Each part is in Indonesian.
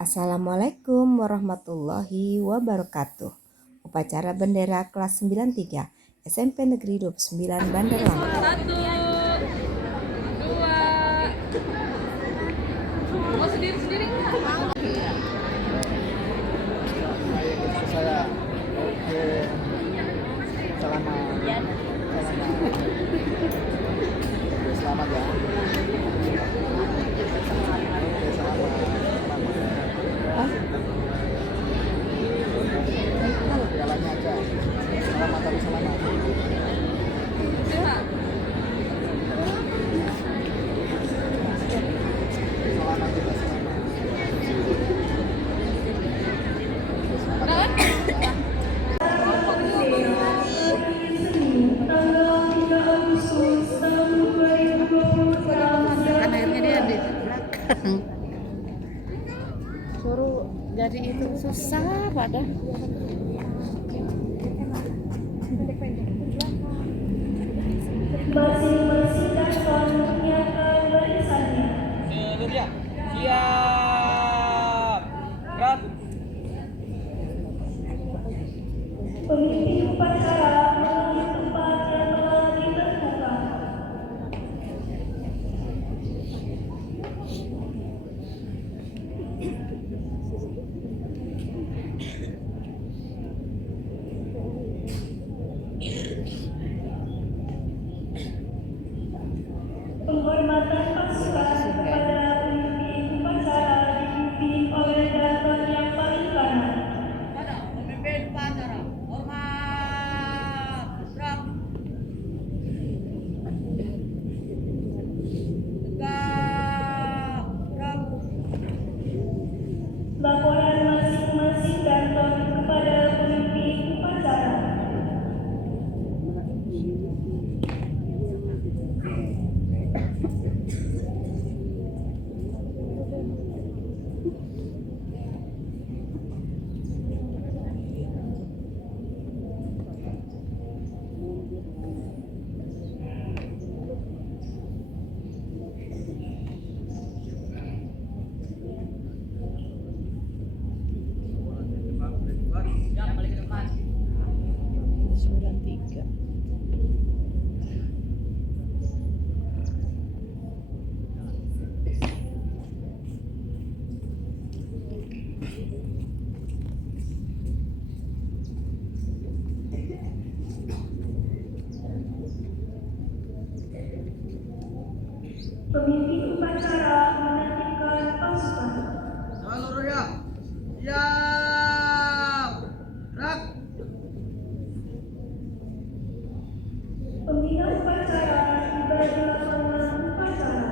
Assalamualaikum warahmatullahi wabarakatuh. Upacara bendera kelas 93 SMP Negeri 29 Bandar Lampung. Satu, dua, mau sendiri-sendiri nggak? Saya oke, selamat ya. Selamat ya. Jalannya aja. Selamat tapi selamat. Sehat. Selamat juga selamat. Kan akhirnya dia di belakang suruh jadi itu susah pada Masing-masing kantor menyiapkan barisannya. Seluruhnya siap. Gerak. Pemimpin upacara mengambil tempat yang telah ditentukan. Penghormatan pasukan kepada pemimpin upacara dipimpin oleh daton yang paling kanan. Pemimpin upacara, hormat, gerak, tegak, gerak. Laporan masing-masing daton kepada pemimpin upacara. Siap, balik ke depan. 93. Pemimpin upacara menertibkan pasukan. Seluruhnya siap. Gerak. Pembina upacara dibagi lapangan upacara.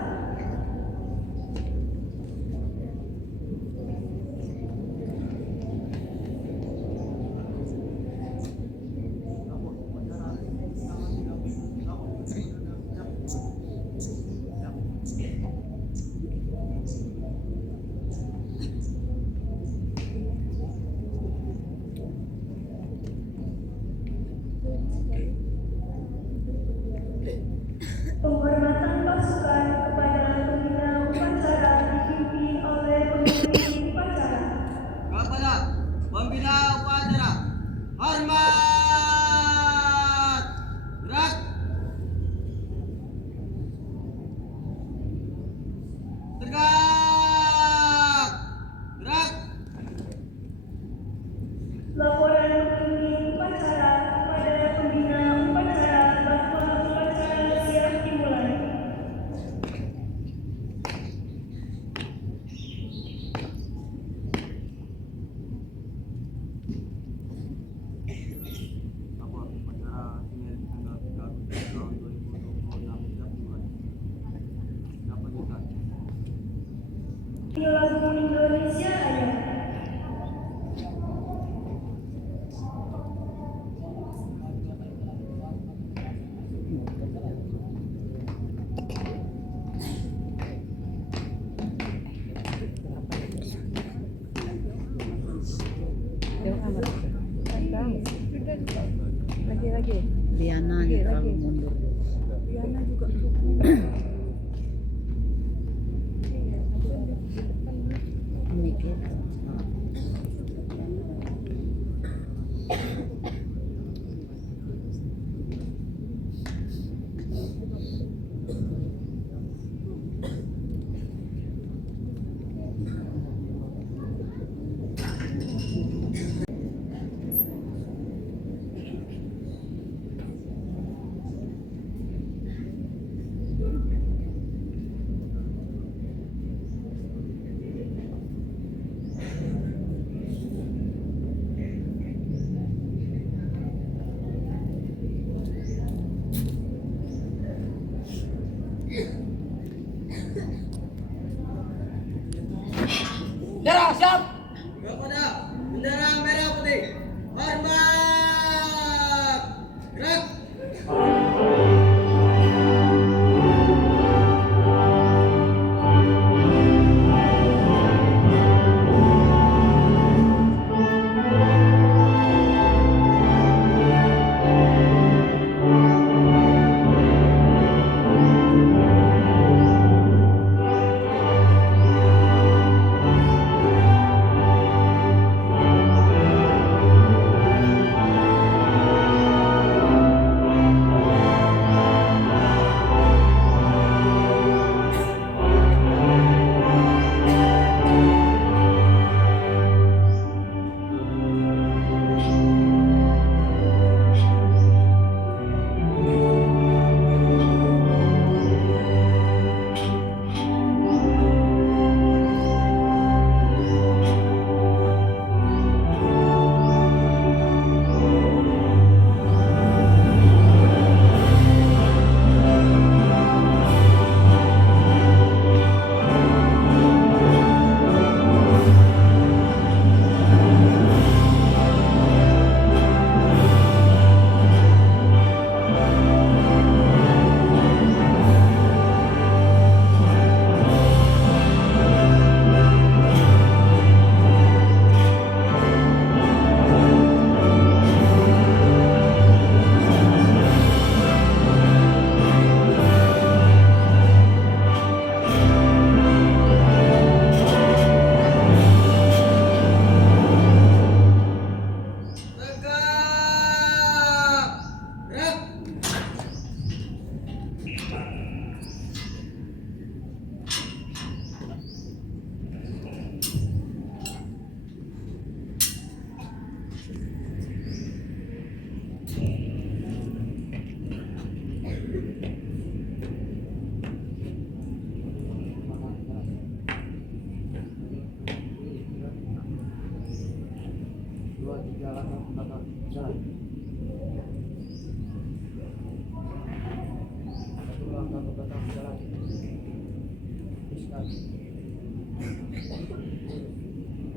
Penghormatan pasukan kepada pembina upacara dipimpin oleh pemimpin upacara. Kepada pembina upacara, hormat. Gerak. Tegak. Gerak. Laporan pemimpin upacara kepada pembina upacara bahwa upacara siap dimulai. Lapor upacara Senin tanggal 3 Agustus tahun 2026 siap dimulai. Siap lanjutkan. Ini lagu Indonesia Raya. lagi Liana nya terlalu mundur. Liana juga Ini gitu. Bendera siap. Kepada bendera merah putih. Hormat. Gerak.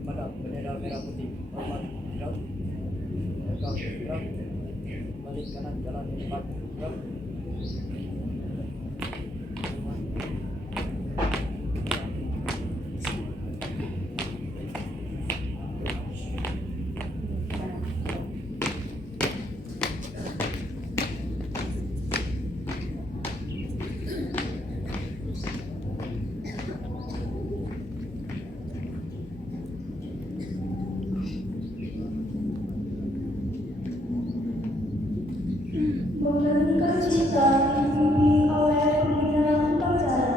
Kepada bendera merah putih. Hormat. Gerak. Tegak. Gerak. Balik kanan jalan yang cepat. Gerak. Mengenai cita dipimpin oleh pimpinan upacara.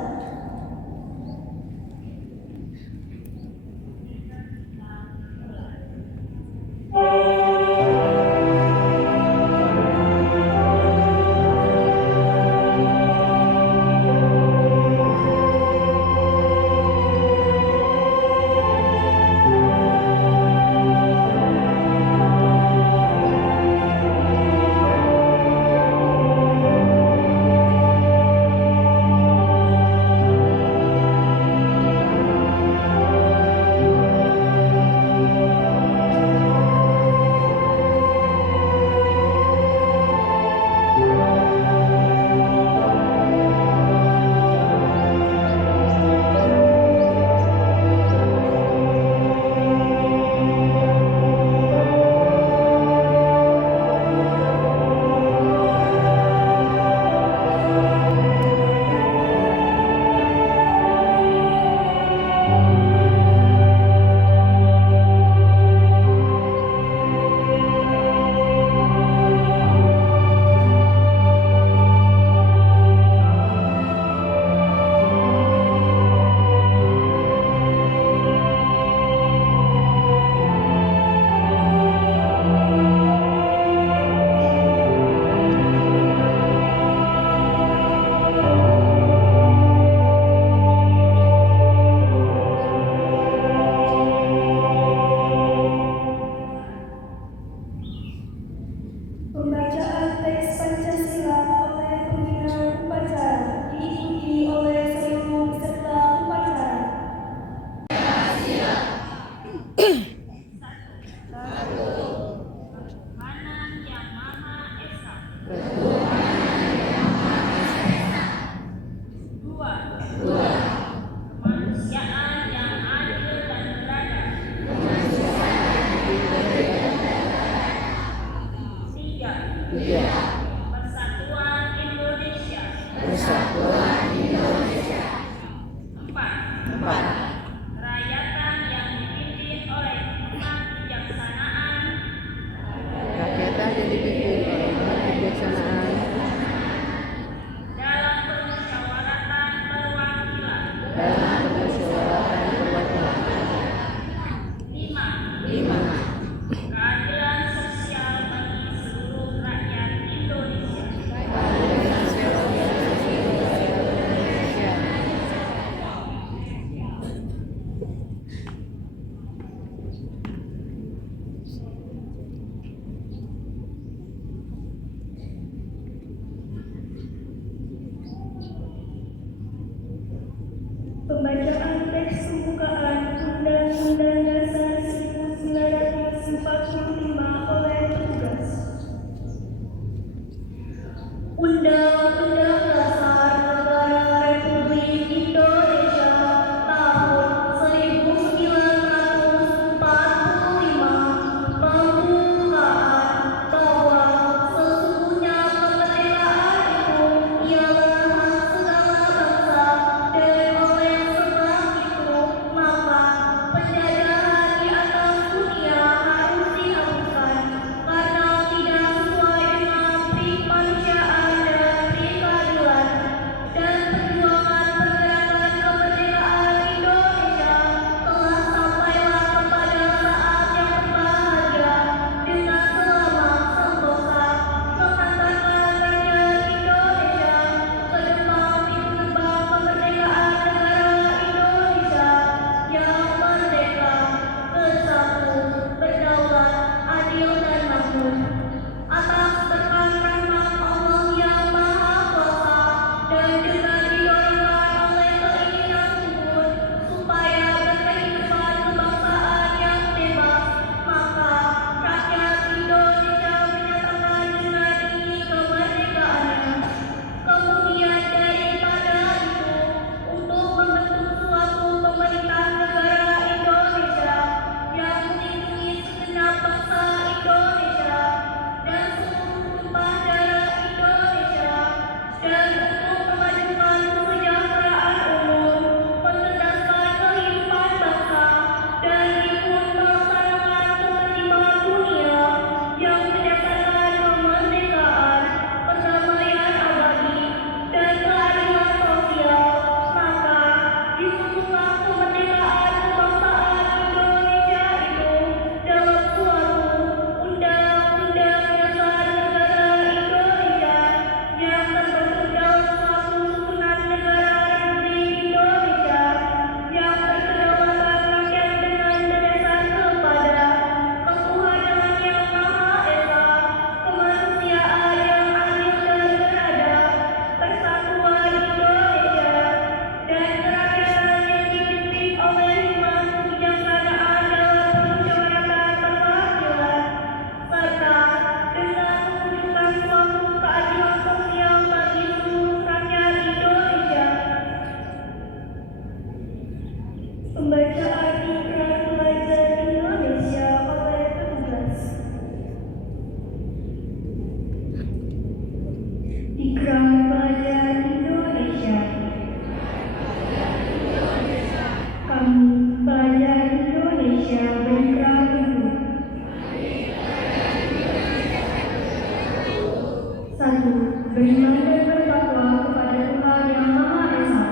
beriman dan bertakwa kepada Tuhan Yang Maha Esa.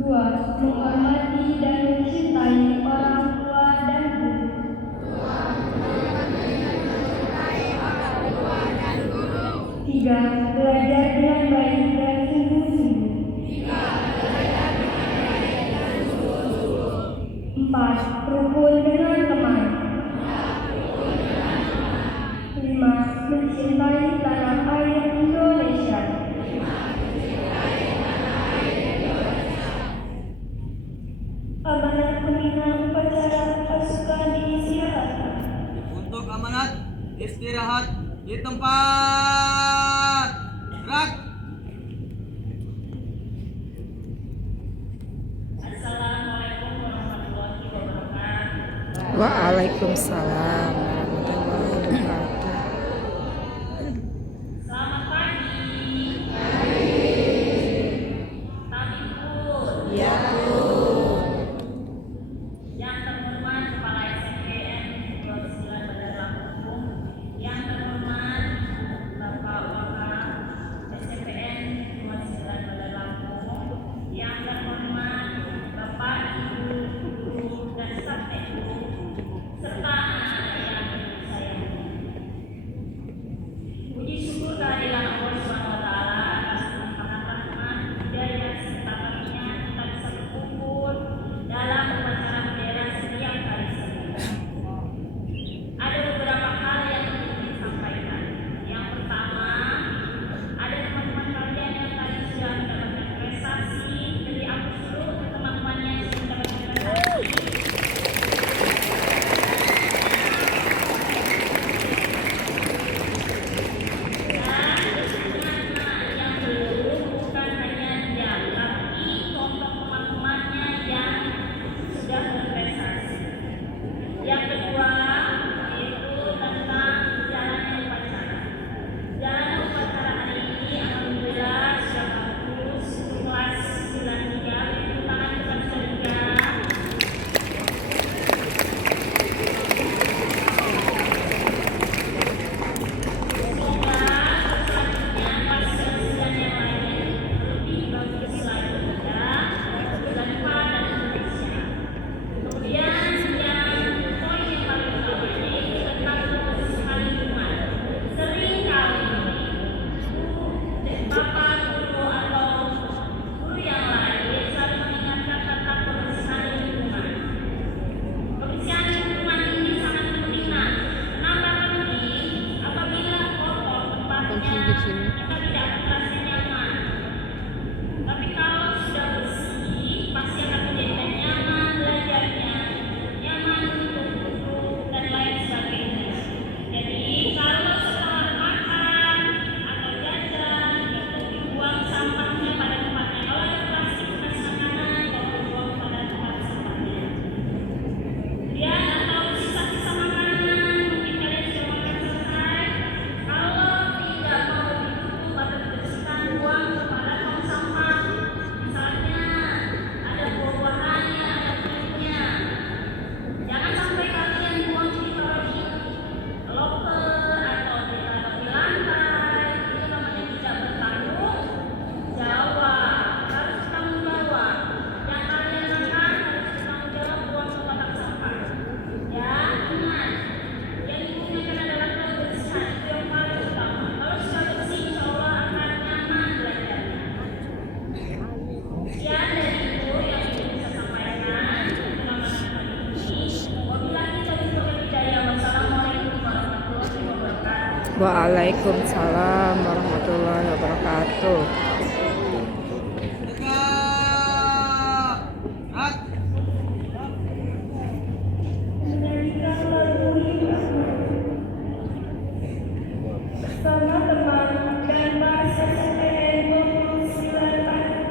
2. Menghormati dan mencintai orang tua dan guru. 3. Belajar dengan baik dan sungguh-sungguh. 4. Rukun dengan teman. 5. Mencintai tanah air Indonesia. Amanat pembina upacara pasukan diistirahatkan. Untuk amanat istirahat di tempat. Gerak. Assalamualaikum warahmatullahi wabarakatuh. Waalaikumsalam warahmatullahi wabarakatuh. Selamat pagi. Kami pun Ya, yang terhormat Kepala SMPN 29 Bandar Lampung, yang terhormat Bapak Wakil SMPN 29 Bandar Lampung, yang terhormat Bapak Ibu guru dan staf teknik, serta anak-anak yang saya puji syukur kehadiran Allah Subhanahu wa taala atas limpahan rahmat, hidayah serta karunia kita bisa berkumpul dalam upacara bendera setiap hari Senin. Ada beberapa hal yang ingin sampaikan. Yang pertama, ada teman-teman kalian yang tadi sudah mendapatkan prestasi. Jadi aku dulu untuk teman-teman yang sudah mendapatkan prestasi. Yang belum bukan hanya dia, tapi contoh teman-temannya yang sudah berprestasi. Yang kedua yaitu tentang jalannya upacara. Jalan upacara hari ini alhamdulillah sudah bagus. Kelas 93, tepuk tangan kepada Salika. Semoga selanjutnya kelas-kelas yang lain lebih bagus lagi ya, bulan depan dan seterusnya. Kemudian yang poin yang paling utama yaitu tentang kebersihan lingkungan. Sering kali bapak guru atau guru yang lain selalu mengingatkan tentang kebersihan lingkungan. Kebersihan lingkungan ini sangat penting. Nah, kenapa penting? Apabila kotor tempatnya, kita tidak akan merasa nyaman. Tapi kalau sudah bersih, pasti akan menjadi nyaman belajarnya, nyaman untuk duduk dan lain sebagainya. Jadi kalau setelah makan atau jajan itu dibuang sampahnya pada tempatnya. Kalau ada plastik bekas makanan, tolong buang pada tempat sampahnya. Kemudian atau sisa-sisa makanan mungkin kalian sudah makan selesai. Kalau tidak mau ditutup atau dibersihkan, buang kepada tong sampah. Misalnya ada buah-buahannya, ada kulitnya. Jangan sampai kalian buang di loker atau ditaruh di lantai. Itu namanya tidak bertanggung jawab. Harus bertanggung jawab. Yang kalian makan harus bertanggung jawab, buang ke kotak sampah. Ya, ingat. Yang diinginkan adalah kebersihan. Itu yang paling utama. Kalau sudah bersih, insya Allah akan nyaman belajarnya. Sekian dari itu yang ingin saya sampaikan untuk amanat kali ini. Wabillahi taufiq wal hidayah. Wassalamualaikum warahmatullahi wabarakatuh. Waalaikumsalam warahmatullahi wabarakatuh. Tegak. Gerak. Menyanyikan lagu himne bersama teman dan bahasa SMPN 29 Bandar.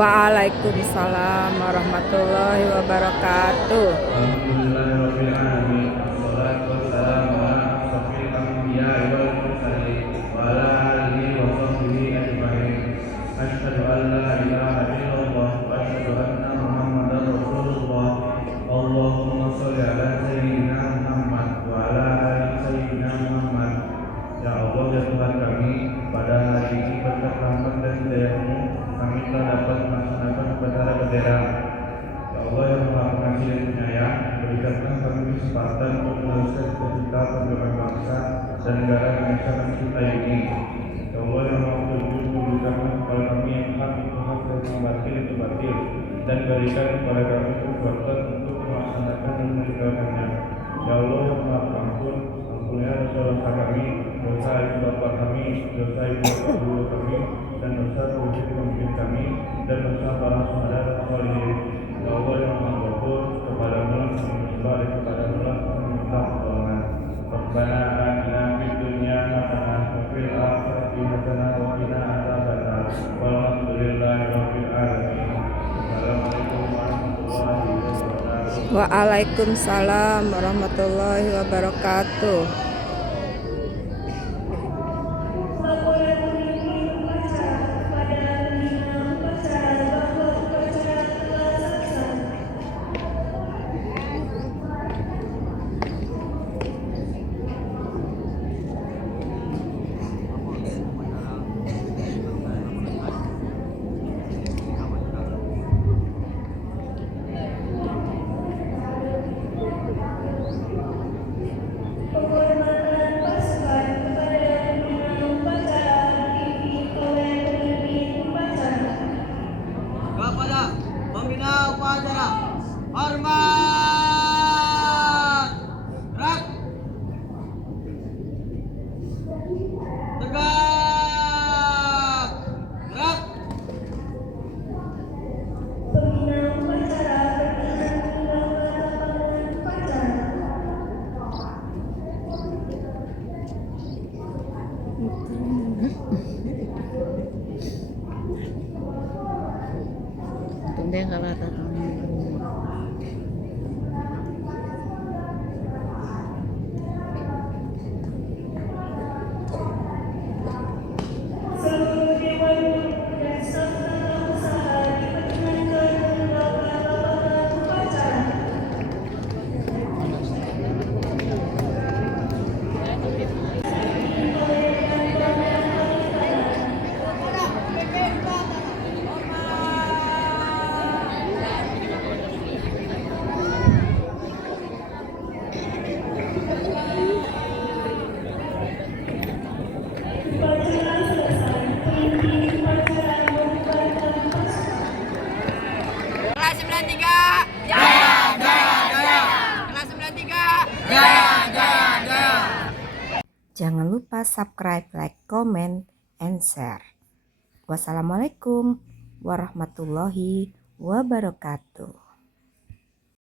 Waalaikumsalam warahmatullahi wabarakatuh. Alhamdulillahirabbil alamin. Wassalatu wassalamu ala asyrofil anbiya'i wal mursalin wa ala alihi wa sahbihi ajma'in. Asyhadu an la ilaha illallah wa asyhadu anna Muhammadar Rasulullah. Allahumma shalli ala sayyidina Muhammad wa ala ali sayyidina Muhammad. Ya Allah, ya Tuhan kami, pada hari ini berkat rahmat dan hidayah-Mu kami telah dapat melaksanakan upacara bendera. Ya Allah yang Maha Pengasih dan Penyayang, berikanlah kami kesempatan untuk meneruskan cita-cita perjuangan bangsa dan negara Indonesia kami cintai ini. Ya Allah yang Maha Pengatur, berikanlah kepada kami yang hak itu hak dan yang batil itu batil, dan berikan kepada kami kekuatan untuk melaksanakan dan menegakkannya. Ya Allah yang Maha Pengatur, ampunilah dosa-dosa kami, dosa ibu bapak kami, dosa ibu bapak guru kami, dan dosa pemimpin kami, dan dosa para saudara dan solihin. Ya Allah yang Maha Ghafur, kepadamu kami menyembah dan kepadamu kami minta pertolongan. Rabbana atina fid dunya hasanah wa fil akhirati hasanah wa qina adzabannar. Walhamdulillahi rabbil alamin. Assalamualaikum warahmatullahi wabarakatuh. Waalaikumsalam warahmatullahi wabarakatuh. Kepada pembina upacara, hormat, gerak, tegak, gerak. Pembina upacara berkenan meninggalkan lapangan upacara. Tunda kalau tak Seluruh dewan dan serta usaha diperkenankan meninggalkan lapangan upacara. Upacara selesai. Pemimpin upacara membubarkan pasukan. Kelas 93, jaya, jaya, jaya. Kelas 93, jaya, jaya, jaya. Jangan lupa subscribe, like, comment, and share. Wassalamualaikum warahmatullahi wabarakatuh.